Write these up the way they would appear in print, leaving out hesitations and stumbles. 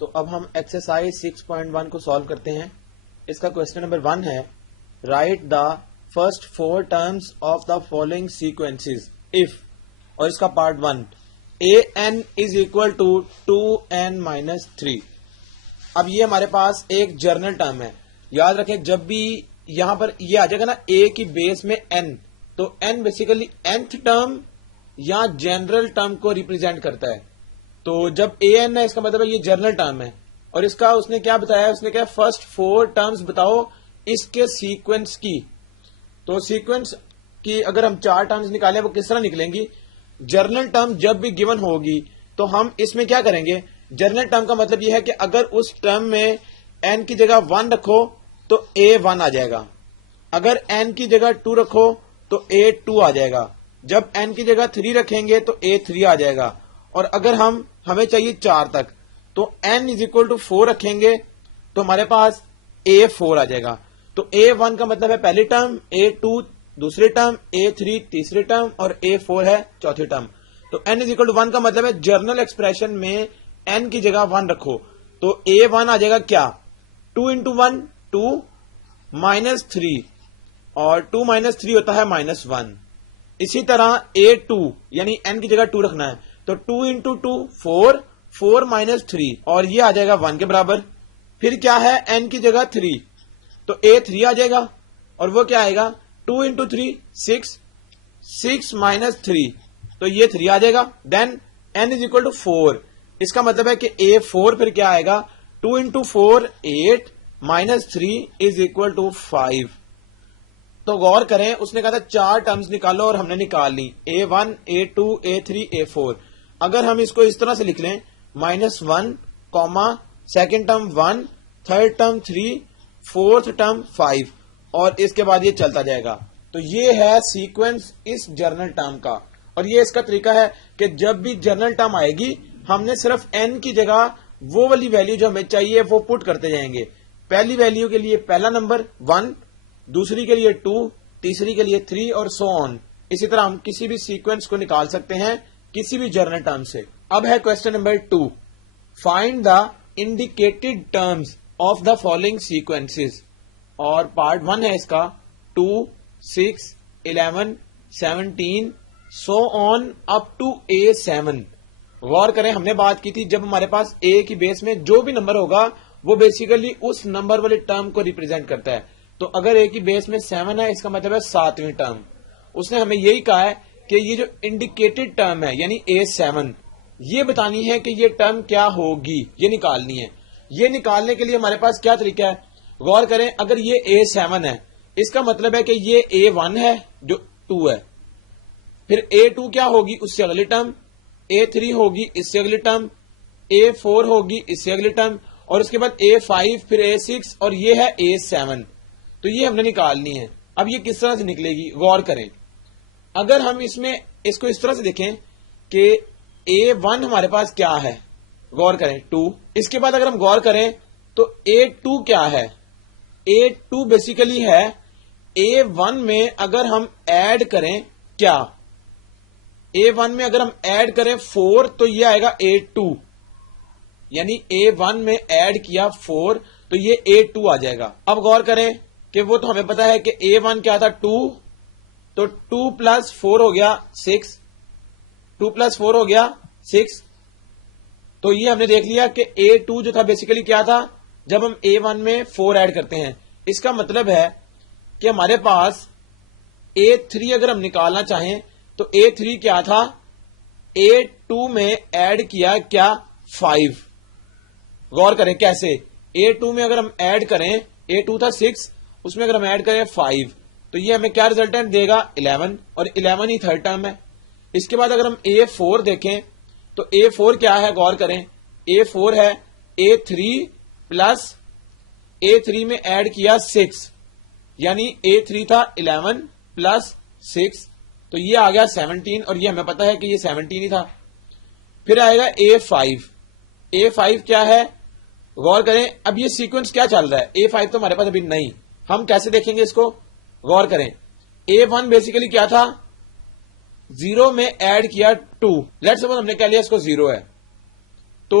تو اب ہم ایکسرسائز 6.1 کو سالو کرتے ہیں. اس کا کوشچن نمبر 1 ہے write the first 4 terms of the following sequences if, اور اس کا part 1 an is equal to 2n-3. اب یہ ہمارے پاس ایک جرنل ٹرم ہے. یاد رکھیں جب بھی یہاں پر یہ آ جائے گا نا a کی بیس میں n، تو n بیسیکلی nth ٹرم یا جنرل ٹرم کو ریپرزینٹ کرتا ہے. تو جب an ہے اس کا مطلب ہے یہ جرنل ٹرم ہے. اور اس کا اس نے کیا بتایا، اس نے کہا فرسٹ 4 ٹرمز بتاؤ اس کے سیکوینس کی. تو سیکوینس کی اگر ہم 4 ٹرمز نکالیں وہ کس طرح نکلیں گی؟ جرنل ٹرم جب بھی گیون ہوگی تو ہم اس میں کیا کریں گے، جرنل ٹرم کا مطلب یہ ہے کہ اگر اس ٹرم میں n کی جگہ 1 رکھو تو a 1 آ جائے گا، اگر n کی جگہ 2 رکھو تو a 2 آ جائے گا، جب n کی جگہ 3 رکھیں گے تو a 3 آ جائے گا. اور اگر ہمیں چاہیے 4 تک تو n از اکول ٹو 4 رکھیں گے تو ہمارے پاس a 4 آ جائے گا. تو a 1 کا مطلب ہے پہلی ٹرم، a 2 دوسری ٹرم، a 3 تیسری ٹرم اور a 4 ہے چوتھی ٹرم. تو n از اکول ٹو 1 کا مطلب ہے جرنل ایکسپریشن میں n کی جگہ 1 رکھو تو a 1 آ جائے گا کیا، 2 انٹو 1 2 مائنس 3 اور 2 مائنس 3 ہوتا ہے -1. اسی طرح a 2 یعنی n کی جگہ 2 رکھنا ہے تو 2 انٹو 2 4 4 مائنس 3 اور یہ آ جائے گا 1 کے برابر. پھر کیا ہے n کی جگہ 3 تو a 3 آ جائے گا اور وہ کیا آئے گا 2 انٹو 3 6 6 مائنس 3 تو یہ 3 آ جائے گا. Then n is equal to 4. اس کا مطلب ہے کہ a 4 پھر کیا آئے گا 2 into 4 8 minus 3 is equal to 5. تو غور کریں اس نے کہا تھا 4 ٹرمز نکالو اور ہم نے نکال لی a1 a2 a3 a4. اگر ہم اس کو اس طرح سے لکھ لیں -1 comma second term 1 third term 3 fourth term 5 اور اس کے بعد یہ چلتا جائے گا. تو یہ ہے سیکوینس اس جرنل ٹرم کا. اور یہ اس کا طریقہ ہے کہ جب بھی جرنل ٹرم آئے گی ہم نے صرف n کی جگہ وہ والی ویلیو جو ہمیں چاہیے وہ پٹ کرتے جائیں گے. پہلی ویلیو کے لیے پہلا نمبر 1، دوسری کے لیے 2، تیسری کے لیے 3 اور سو آن. اسی طرح ہم کسی بھی سیکوینس کو نکال سکتے ہیں کسی بھی جرنل ٹرم سے. اب ہے question number 2 find the indicated terms of the following sequences. اور پارٹ 1 ہے اس کا 2 6 11 17 سو آن اپ ٹو a7. غور کریں ہم نے بات کی تھی جب ہمارے پاس a کی بیس میں جو بھی نمبر ہوگا وہ بیسیکلی اس نمبر والے ٹرم کو ریپرزینٹ کرتا ہے. تو اگر a کی بیس میں 7 ہے اس کا مطلب ہے 7ویں ٹرم. اس نے ہمیں یہی کہا ہے کہ یہ جو انڈیکیٹڈ ٹرم ہے یعنی a7 یہ بتانی ہے کہ یہ ٹرم کیا ہوگی، یہ نکالنی ہے. یہ نکالنے کے لیے ہمارے پاس کیا طریقہ ہے، غور کریں اگر یہ a7 ہے اس کا مطلب ہے کہ یہ a1 ہے جو 2 ہے، پھر a2 کیا ہوگی اس سے اگلی ٹرم، a3 ہوگی اس سے اگلی ٹرم، a4 ہوگی اس سے اگلی ٹرم اور اس کے بعد a5 پھر a6 اور یہ ہے a7. تو یہ ہم نے نکالنی ہے. اب یہ کس طرح سے نکلے گی غور کریں. اگر ہم اس کو اس طرح سے دیکھیں کہ a1 ہمارے پاس کیا ہے، غور کریں 2. اس کے بعد اگر ہم غور کریں تو a2 کیا ہے، a2 بیسیکلی ہے a1 میں اگر ہم ایڈ کریں کیا، a1 میں اگر ہم ایڈ کریں 4 تو یہ آئے گا a2 یعنی a1 میں ایڈ کیا 4 تو یہ a2 آ جائے گا. اب غور کریں کہ وہ تو ہمیں پتا ہے کہ a1 کیا تھا 2 تو 2 پلس 4 ہو گیا 6، 2 پلس 4 ہو گیا 6. تو یہ ہم نے دیکھ لیا کہ a2 جو تھا بیسیکلی کیا تھا جب ہم a1 میں 4 ایڈ کرتے ہیں. اس کا مطلب ہے کہ ہمارے پاس a3 اگر ہم نکالنا چاہیں تو a3 کیا تھا، a2 میں ایڈ کیا کیا 5. غور کریں کیسے، a2 میں اگر ہم ایڈ کریں a2 تھا 6 اس میں اگر ہم ایڈ کریں 5 تو یہ ہمیں کیا ریزلٹنٹ دے گا 11 اور 11 ہی تھرڈ ٹرم ہے. اس کے بعد اگر ہم a4 دیکھیں تو a4 کیا ہے، غور کریں a4 ہے a3 پلس a3 میں ایڈ کیا 6 یعنی a3 تھا 11 پلس 6 تو یہ آ گیا 17 اور یہ ہمیں پتا ہے کہ یہ 17 ہی تھا. پھر آئے گا a5 کیا ہے، غور کریں اب یہ سیکوینس کیا چل رہا ہے، a5 تو ہمارے پاس ابھی نہیں، ہم کیسے دیکھیں گے اس کو. غور کریں a1 بیسیکلی کیا تھا 0 میں ایڈ کیا 2، لیٹس سپوز ہم نے کہہ لیا اس کو 0 ہے تو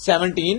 17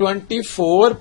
24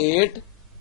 8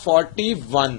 41.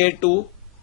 A2,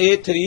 A3,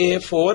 A4,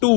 2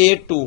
A2.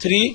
3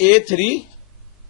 A3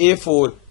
A4.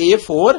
A4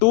2,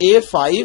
A5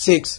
6.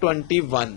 21.